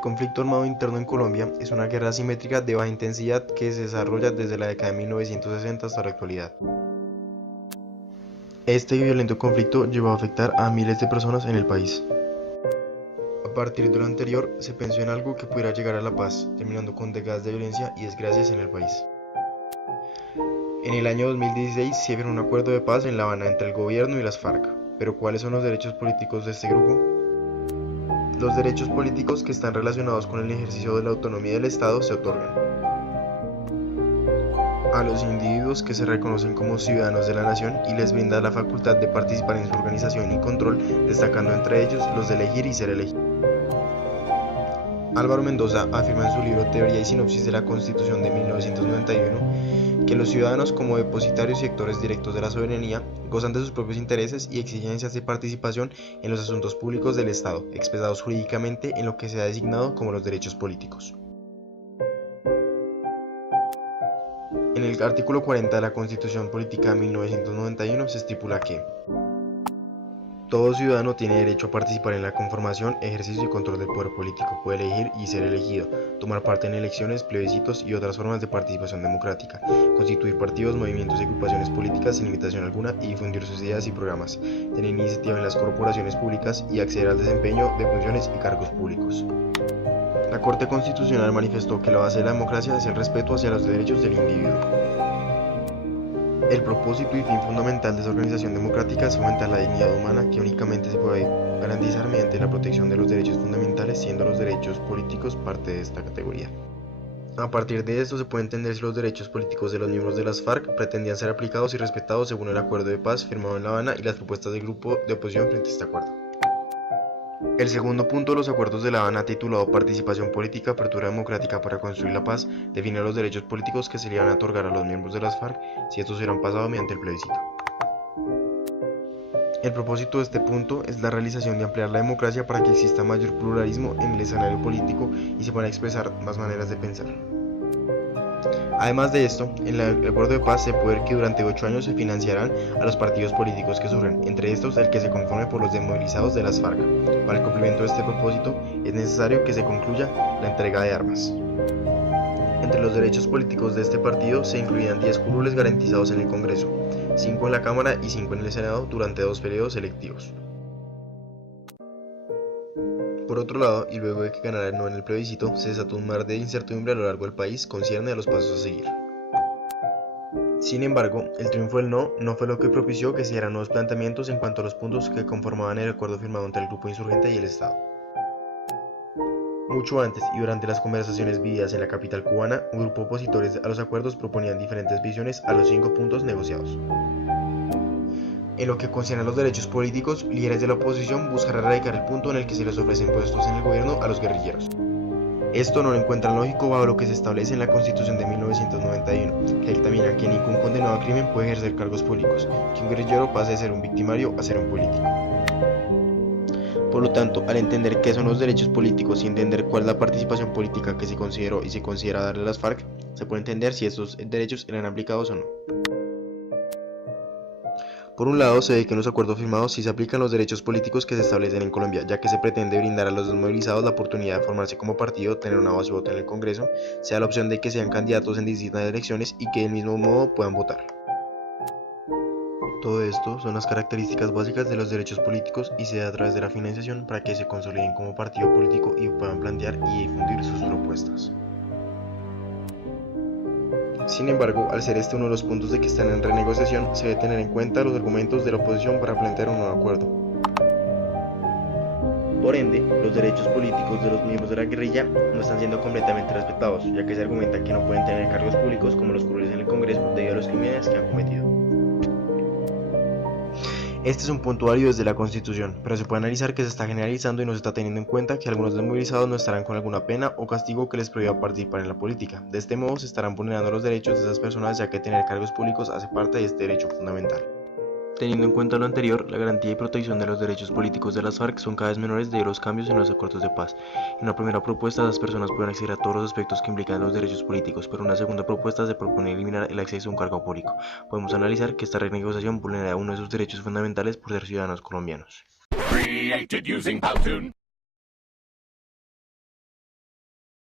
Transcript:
El conflicto armado interno en Colombia es una guerra asimétrica de baja intensidad que se desarrolla desde la década de 1960 hasta la actualidad. Este violento conflicto llevó a afectar a miles de personas en el país. A partir de lo anterior, se pensó en algo que pudiera llegar a la paz, terminando con décadas de violencia y desgracias en el país. En el año 2016 se firmó un acuerdo de paz en La Habana entre el gobierno y las FARC. Pero ¿cuáles son los derechos políticos de este grupo? Los derechos políticos que están relacionados con el ejercicio de la autonomía del Estado se otorgan a los individuos que se reconocen como ciudadanos de la nación y les brinda la facultad de participar en su organización y control, destacando entre ellos los de elegir y ser elegidos. Álvaro Mendoza afirma en su libro Teoría y Sinopsis de la Constitución de 1991 que los ciudadanos, como depositarios y actores directos de la soberanía, gozan de sus propios intereses y exigencias de participación en los asuntos públicos del Estado, expresados jurídicamente en lo que se ha designado como los derechos políticos. En el artículo 40 de la Constitución Política de 1991 se estipula que todo ciudadano tiene derecho a participar en la conformación, ejercicio y control del poder político, puede elegir y ser elegido, tomar parte en elecciones, plebiscitos y otras formas de participación democrática, constituir partidos, movimientos y agrupaciones políticas sin limitación alguna y difundir sus ideas y programas, tener iniciativa en las corporaciones públicas y acceder al desempeño de funciones y cargos públicos. La Corte Constitucional manifestó que la base de la democracia es el respeto hacia los derechos del individuo. El propósito y fin fundamental de esa organización democrática es fomentar la dignidad humana, que únicamente se puede garantizar mediante la protección de los derechos fundamentales, siendo los derechos políticos parte de esta categoría. A partir de esto se puede entender si los derechos políticos de los miembros de las FARC pretendían ser aplicados y respetados según el acuerdo de paz firmado en La Habana y las propuestas del grupo de oposición frente a este acuerdo. El segundo punto de los acuerdos de La Habana, titulado Participación Política, Apertura Democrática para Construir la Paz, define los derechos políticos que se le iban a otorgar a los miembros de las FARC si estos hubieran pasado mediante el plebiscito. El propósito de este punto es la realización de ampliar la democracia para que exista mayor pluralismo en el escenario político y se puedan expresar más maneras de pensar. Además de esto, en el acuerdo de paz se puede ver que durante 8 años se financiarán a los partidos políticos que surjan, entre estos el que se conforme por los desmovilizados de las FARC. Para el cumplimiento de este propósito es necesario que se concluya la entrega de armas. Entre los derechos políticos de este partido se incluían 10 curules garantizados en el Congreso, 5 en la Cámara y 5 en el Senado durante 2 periodos electivos. Por otro lado, y luego de que ganara el no en el plebiscito, se desató un mar de incertidumbre a lo largo del país concierne a los pasos a seguir. Sin embargo, el triunfo del no fue lo que propició que se dieran nuevos planteamientos en cuanto a los puntos que conformaban el acuerdo firmado entre el grupo insurgente y el Estado. Mucho antes y durante las conversaciones vividas en la capital cubana, un grupo de opositores a los acuerdos proponían diferentes visiones a los 5 puntos negociados. En lo que concierne a los derechos políticos, líderes de la oposición buscarán erradicar el punto en el que se les ofrecen puestos en el gobierno a los guerrilleros. Esto no lo encuentran lógico bajo lo que se establece en la Constitución de 1991, que dictamina que ningún condenado a crimen puede ejercer cargos públicos, que un guerrillero pase de ser un victimario a ser un político. Por lo tanto, al entender qué son los derechos políticos y entender cuál es la participación política que se consideró y se considera darle a las FARC, se puede entender si estos derechos eran aplicados o no. Por un lado, se ve que en los acuerdos firmados sí se aplican los derechos políticos que se establecen en Colombia, ya que se pretende brindar a los desmovilizados la oportunidad de formarse como partido, tener una voz y voto en el Congreso, sea la opción de que sean candidatos en distintas elecciones y que del mismo modo puedan votar. Todo esto son las características básicas de los derechos políticos y se da a través de la financiación para que se consoliden como partido político y puedan plantear y difundir sus propuestas. Sin embargo, al ser este uno de los puntos de que están en renegociación, se debe tener en cuenta los argumentos de la oposición para plantear un nuevo acuerdo. Por ende, los derechos políticos de los miembros de la guerrilla no están siendo completamente respetados, ya que se argumenta que no pueden tener cargos públicos como los curules en el Congreso debido a los crímenes que han cometido. Este es un punto válido desde la Constitución, pero se puede analizar que se está generalizando y no se está teniendo en cuenta que algunos desmovilizados no estarán con alguna pena o castigo que les prohíba participar en la política. De este modo se estarán vulnerando los derechos de esas personas, ya que tener cargos públicos hace parte de este derecho fundamental. Teniendo en cuenta lo anterior, la garantía y protección de los derechos políticos de las FARC son cada vez menores debido a los cambios en los acuerdos de paz. En una primera propuesta, las personas pueden acceder a todos los aspectos que implican los derechos políticos, pero en una segunda propuesta se propone eliminar el acceso a un cargo público. Podemos analizar que esta renegociación vulnera uno de sus derechos fundamentales por ser ciudadanos colombianos.